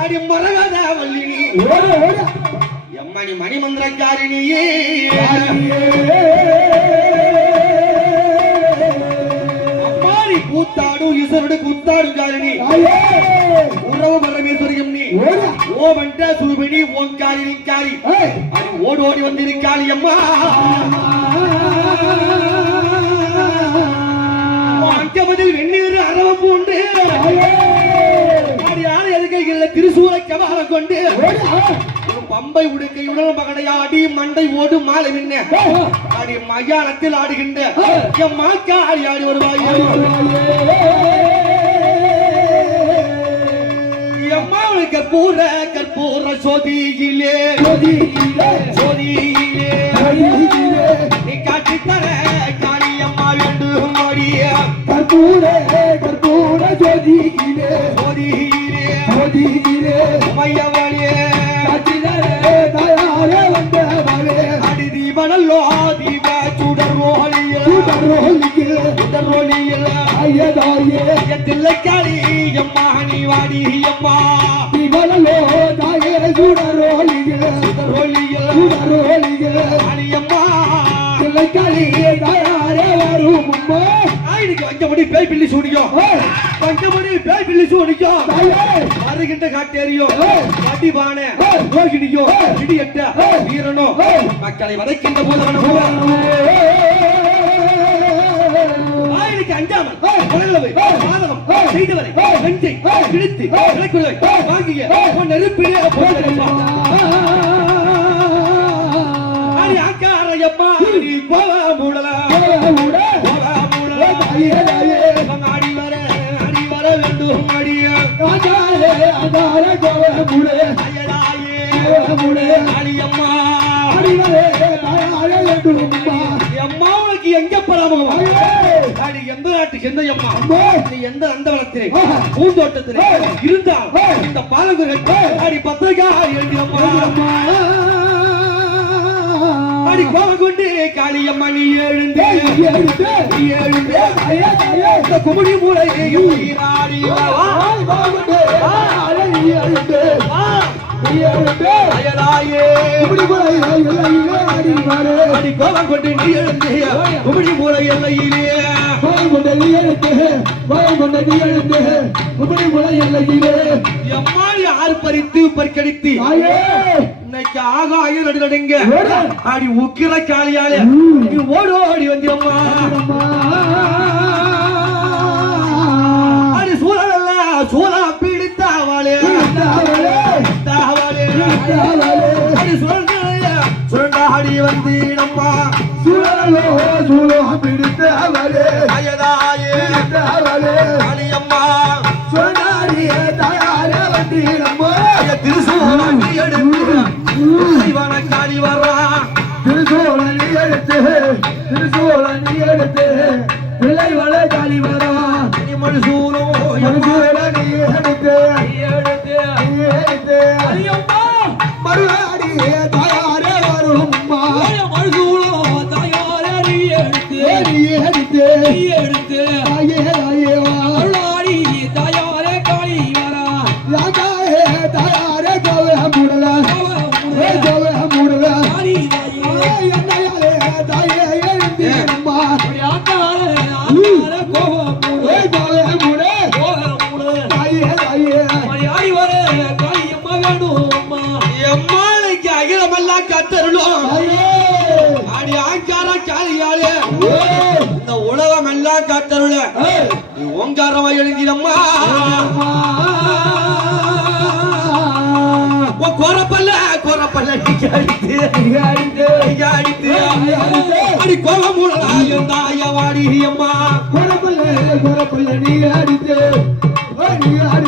அடி மரகத வல்லினி எம்மணி மணிமந்திரக்காரிணியே அம்மாடி கூத்தாடு ஈஸ்வருடு கூத்தாடு காரிணி உறவு பரமேஸ்வரியம் நீ. சூபினி ஓங்காரி நிங்காரி அது ஓடி ஓடி வந்திருக்காளி அம்மா. அங்கமதில் வெந்நீர் அரவ பூண்டு அது யாரு எதுக்கைகள்ல திரிசூலை கபாலம் கொண்டு. பம்பை உடுக்கையுடன் மகனையாடி மண்டை ஓடு மாலை மின்ன. ஆடி மயானத்தில் ஆடுகின்ற. என் மாக்கா ஆடி ஆடி வருவாய் எம்மாவுக்கு கற்பூர கற்பூர சோதியிலே. சோதியிலே. நீ காட்டி கற்பூர கற்பூர ஜோதியிலே. சோதியிலே ஜோதியிலே. மையவழியே காற்றினரே தயாரே வந்தவளே. அடி தீபனல்லோ தீப சுடர் ரோலியில் சுடரோலியில் சுடர் ரோலியில் ஐயதாயே தில்லைக்காளி அம்மா நீ வாடி அம்மா இவளோ தாயே சுடரோலியில் ரோலியில் சுடரோலியில் காளி கிளைக்காளியே தயாரே வரும் அம்மா வஞ்சமடி பேய் பில்லி சூடியும் வஞ்சமடி பேய் பில்லி தாயே வருகின்ற காட்டேரியோ கடிபான ரோகிணியோ இடியட்ட வீரனோ மக்களை வதைக்கின்ற போதவனோ ஆயிடுக்கு அஞ்சாமல் கொலைகளவை பாதகம் செய்தவரை நெஞ்சை கிழித்து விலைக்குள்ளவை வாங்கிய நெருப்பிலே போட்டிருப்பான் அம்மாவுக்கு எங்க பராமகம் அடி எந்த நாட்டு செந்தையம்மா அம்மா நீ எந்த அந்தவனத்திலே பூந்தோட்டத்திலே இருந்தால் இந்த பாலகுரன் அடி பத்திரிகா எழுதியம்மா அடி கோவம் கொண்டு காளியம்மா நீ எழுந்து நீ எழுந்து இந்த குமுடி மூலையையும் நீராடி வா. வா. அடி கோவம் கொண்டு நீ எழுந்து. குமுடி மூலை எல்லையிலே. எம்மாடி ஆர்ப்பரித்து பறிக்கடித்து? இன்னைக்கு ஆகாயம் நடுநடுங்க. அடி உக்கிர காளியாலே நீ ஓடி அயதாயே காளியம்மா அய திருசூலி எடுத்து காளி வர்றா திருசோழனி எடுத்து திருசோழனி எடுத்து விலை வள காலி வரா நீ மனுசூலும் மனுசோழனி எடுத்து எடுத்து கத்தருளும். அடி ஆங்கார காளியாலே இந்த உலகம் எல்லாம் கத்தருள ஓங்காரமா அடித்து. நீங்க அடித்து. அடி கோலம் மூலம் தாய வாடி அம்மா கொரப்பல்ல கொரப்பல்ல நீ அடித்து. நீ அடித்து.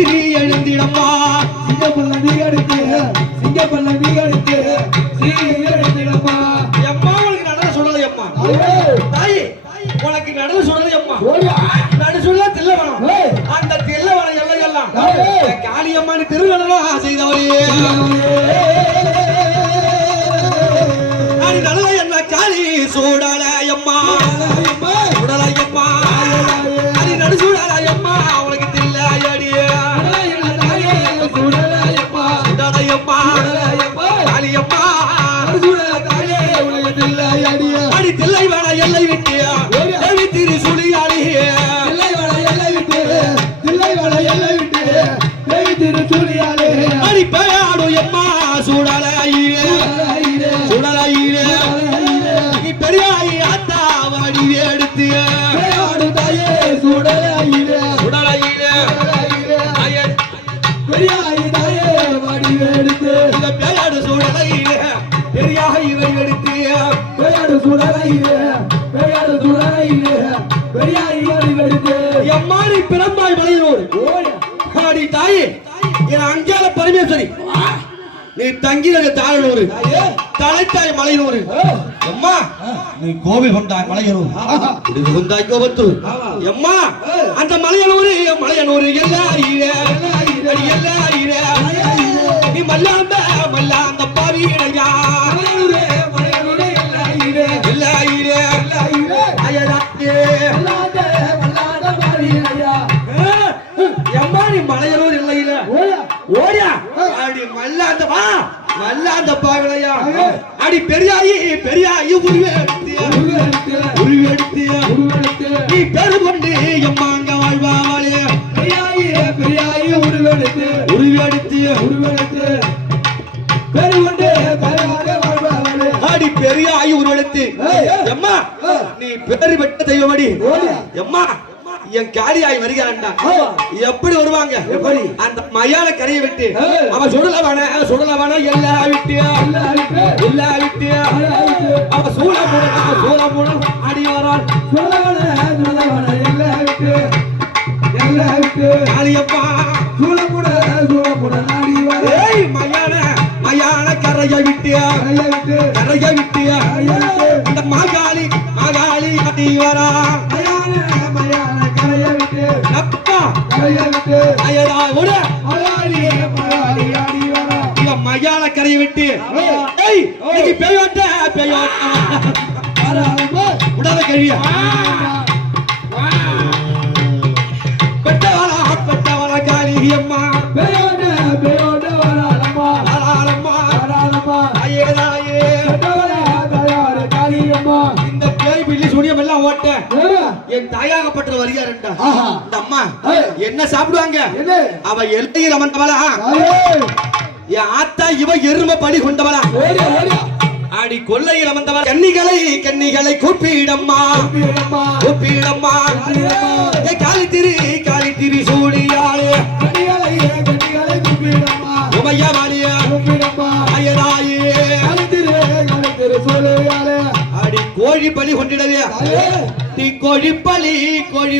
சிறி எழுந்திடம்மா சிங்கப்பல்ல நீ அடித்து சிங்கப்பல்ல நீ அடித்து சிறிய எழுந்திடம்மா எம்மா உனக்கு நடன சொல்லலை அம்மா தாயே உனக்கு நடன சொல்லலை அம்மா நடு சொல்ல தில்லவனம் அந்த தில்லவனம் எல்லாம் காளியம்மன் திருவண்ணா செய்தவரே நல்ல என்ன காளி சூடலையம்மா சுடலையம்மா அடி நடு சூடலையம்மா எம்மா சூடலையே சுடலையிலே. நீ பெரியாயி ஆத்தா வாடி எடுத்திய சுடலையிலே. ஐயன் இந்த பேயாடு சூடலையிலே. பெரியாக இவை எடுத்திய எம்மாடி பிறந்தாய் மலையோடு ஆடி தாயே என் அஞ்சால பரமேஸ்வரி. நீ தங்கினது தாழலூர் தலைத்தாய் மலையூர் அம்மா நீ கோவில் கொண்டாய் மலையனூர். இது கொண்டாய் கோபத்தூர். எம்மா அந்த மலையனூர் மலையனூர் எல்லாரியே எல்லாரியே நீ மல்லாந்த மல்லாந்த பாவியா மல்லாந்த பாவிலையா அடி பெரியாயி பெரியாயி உருவே எடுத்தியா உருவே எடுத்தியா நீ பேரு கொண்டு எம்மாங்க வாழ்வாளே உருவே எடுத்தியா அடி பெரியாயி உருவெடுத்து. எம்மா நீ பேரு பெற்ற தெய்வமடி. எம்மா என் காரியாய் வருகிறான்டா. எப்படி வருவாங்க? எப்படி? அந்த மயான கரையை விட்டு. அவன் சுடலவான சுடலவான எல்லா விட்டியா எல்லா விட்டியா அவன் சூழமுடன் அவன் சூழமுடன் அடி வரான் காளியப்பா. ஏய் மயான மயான கரையை விட்டியா? கரையை விட்டியா? அந்த மாகாளி பெட்டவளா பெட்டவளா காளி அம்மா ஓட்ட. என் தாயாகப்பட்ட வருகிறாருண்டா. இந்த அம்மா. என்ன சாப்பிடுவாங்க? அவ எல்லையில் அமர்ந்தவளா? என் ஆத்தா இவ எரும படி கொண்டவளா? ஆடி கொள்ளையில் அமர்ந்தவள் கன்னிகளை கன்னிகளை கூப்பிடம்மா. கூப்பிடம்மா. ஏ காளி திரி காளி திரி சூடியாளே. உமையா மாலியா ஐயராயே அடி கோழி பலி கொண்டிடவே கோழி பலி கோழி